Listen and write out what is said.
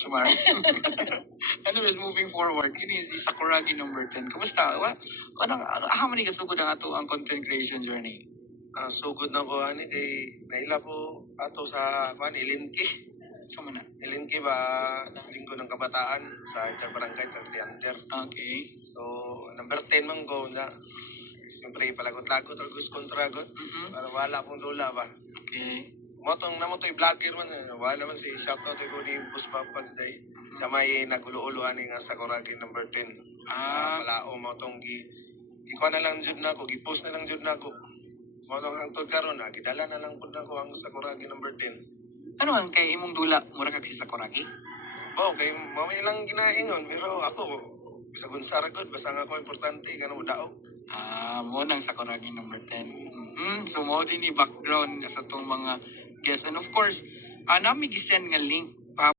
Sumar. Anyways, moving forward, kini si Sakuragi number 10. Kumusta? How many kasugod ang ato ang content creation journey? Sugod na ko ani kay naila ko ato sa Ilinki. Sa mana? Ilinki ba linggo ng kabataan sa Interbarangay 30 Under. Okay. So number 10 man ko na. Siyempre palagot-lagot or gusto kontragot. Para wala pong lula ba. Okay. Namotoy vlogger man. Wala man si shoutout ko ni Boss Papags day. Sa may nagulo-ulo ani nga sa Sakuragi number 10. Palao mo tong ikuha na lang jud na ko, gi-post na lang jud na ko. Mo tong hangtod karon gidala na lang pud nako ang Sakuragi number 10. Ano ang kay imong dula mura kag si Sakuragi? Okay, mamay lang ginaingon pero ako sa Gonzara good basta nga ako importante kanang daog. Mo nang Sakuragi number 10. So mo din ni background sa tong mga guests and of course, nami gisend nga link